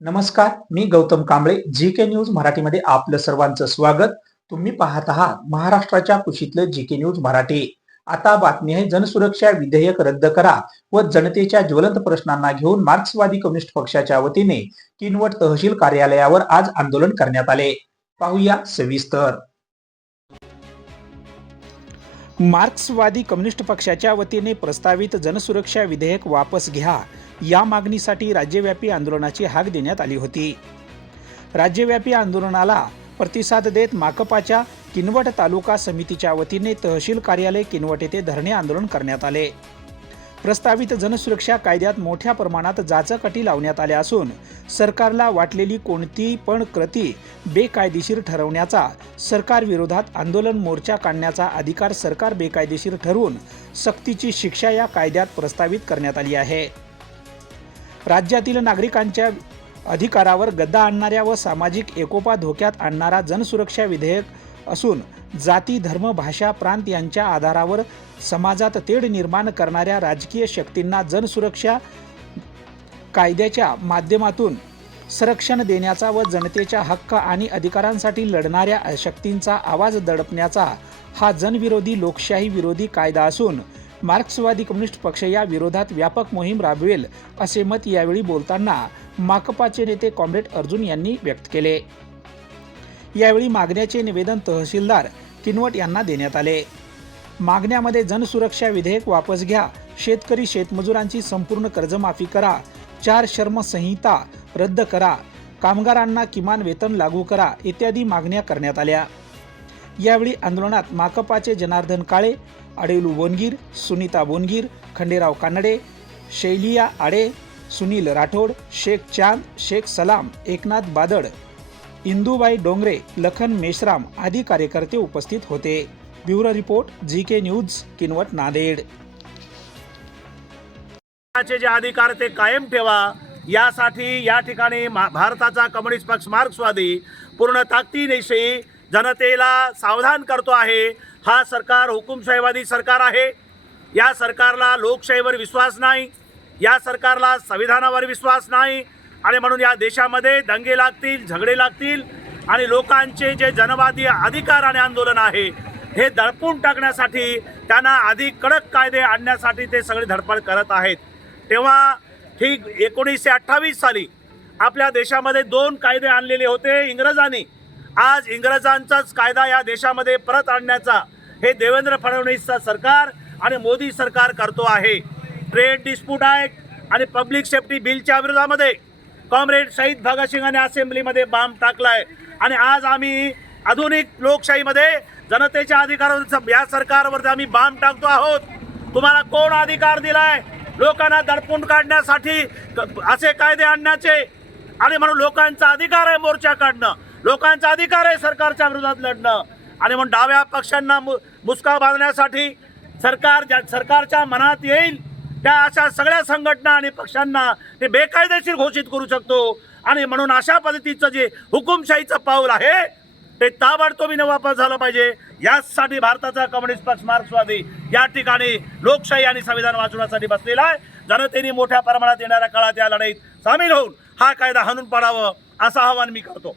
नमस्कार मी Gautam Kamble G K news मराठीमध्ये आपलं सर्वांचं स्वागत. तुम्ही पाहत आहात महाराष्ट्राच्या कुशीतलं जी के न्यूज मराठी. आता बातमी आहे जनसुरक्षा विधेयक रद्द करा व जनतेच्या ज्वलंत प्रश्नांना घेऊन मार्क्सवादी कम्युनिस्ट पक्षाच्या वतीने किनवट तहसील कार्यालयावर आज आंदोलन करण्यात आले. पाहूया सविस्तर. मार्क्सवादी कम्युनिस्ट पक्षाच्या वतीने प्रस्तावित जनसुरक्षा विधेयक वापस घ्या. या मागणीसाठी राज्यव्यापी आंदोलनाची हाक देण्यात आली होती. राज्यव्यापी आंदोलनाला प्रतिसाद देत माकपाच्या किनवट तालुका समितीच्या वतीने तहसील कार्यालय किनवट येथे धरणे आंदोलन करण्यात आले. प्रस्तावित जनसुरक्षा कायद्यात मोठ्या प्रमाणात जाचक अटी लावण्यात आल्या असून सरकारला वाटलेली कोणतीही पण कृती बेकायदेशीर ठरवण्याचा सरकारविरोधात आंदोलन मोर्चा काढण्याचा अधिकार सरकार बेकायदेशीर ठरवून सक्तीची शिक्षा या कायद्यात प्रस्तावित करण्यात आली आहे. राज्यातील नागरिकांच्या अधिकारावर गद्दा आणणाऱ्या व सामाजिक एकोपा धोक्यात आणणारा जनसुरक्षा विधेयक असून जाती धर्म भाषा प्रांत यांच्या आधारावर समाजात तेढ निर्माण करणाऱ्या राजकीय शक्तींना जनसुरक्षा कायद्याच्या माध्यमातून संरक्षण देण्याचा व जनतेच्या हक्क आणि अधिकारांसाठी लढणाऱ्या शक्तींचा आवाज दडपण्याचा हा जनविरोधी लोकशाही विरोधी कायदा असून मार्क्सवादी कम्युनिस्ट पक्ष या विरोधात व्यापक मोहीम राबवेल असे मत यावेळी बोलताना माकपाचे नेते कॉम्रेड अर्जुन यांनी व्यक्त केले. यावेळी मागण्याचे निवेदन तहसीलदार किनवट यांना देण्यात आले. मागण्यामध्ये जनसुरक्षा विधेयक वापस घ्या शेतकरी शेतमजुरांची संपूर्ण कर्जमाफी करा चार शर्म संहिता रद्द करा कामगारांना किमान वेतन लागू करा इत्यादी मागण्या करण्यात आल्या. यावेळी आंदोलनात माकपाचे जनार्दन काळे अडेलू बोनगीर सुनीता बोनगीर खंडेराव कानडे शैलिया आडे सुनील राठोड शेख चांद शेख सलाम एकनाथ बादड इंदुबाई डोंगरे लखन मेश्राम आदी कार्यकर्ते उपस्थित होते. Bureau report G K news Kinwat Nanded. जे अधिकार ते कायम ठेवा यासाठी या ठिकाणी भारताचा कम्युनिस्ट पक्ष मार्क्सवादी पूर्ण ताकदीनिशी जनतेला सावधान करतो आहे. हा सरकार हुकुमशाहीवादी सरकार आहे. या सरकारला लोकशाहीवर विश्वास नाही. या सरकारला संविधानावर विश्वास नाही. आणि म्हणून या देशामध्ये दंगे लागतील झगडे लागतील आणि लोकांचे जे जनवादी अधिकार आणि आंदोलन आहे हे दडपून टाकण्यासाठी त्यांना अधिक कडक कायदे आणण्यासाठी ते सगळे धडपड करत आहेत. तेव्हा ठीक एकोणीसशे अठ्ठावीस साली आपल्या देशामध्ये दोन कायदे आणलेले होते इंग्रजांनी. आज इंग्रजांचाच कायदा या देशामध्ये परत आणण्याचा हे देवेंद्र फडणवीसचं सरकार आणि मोदी सरकार करतो आहे. ट्रेड डिस्प्यूट ॲक्ट आणि पब्लिक सेफ्टी बिलच्या विरोधामध्ये कॉम्रेड शहीद भगतसिंगाने असेंब्लीमध्ये बांब टाकलाय. आणि आज आम्ही आधुनिक लोकशाहीमध्ये जनतेच्या अधिकारावर या सरकारवरती आम्ही बांब टाकतो आहोत. तुम्हाला कोण अधिकार दिलाय? लोकांना दडपून काढण्यासाठी असे कायदे आणण्याचे आणि म्हणून लोकांचा अधिकार आहे मोर्चा काढणं. लोकांचा अधिकार आहे सरकारच्या विरोधात लढणं. आणि म्हणून डाव्या पक्षांना मु मुसका बांधण्यासाठी सरकार ज्या सरकारच्या मनात येईल त्या अशा सगळ्या संघटना आणि पक्षांना ते बेकायदेशीर घोषित करू शकतो. आणि म्हणून अशा पद्धतीचं जे हुकुमशाहीचं पाऊल आहे ते ताबडतोबीने वापस झालं पाहिजे. यासाठी भारताचा कम्युनिस्ट पक्ष मार्क्सवादी या ठिकाणी लोकशाही आणि संविधान वाचवण्यासाठी बसलेला आहे. जनतेने मोठ्या प्रमाणात येणाऱ्या काळात या लढाईत सामील होऊन हा कायदा हाणून पाडावं असं आवाहन मी करतो.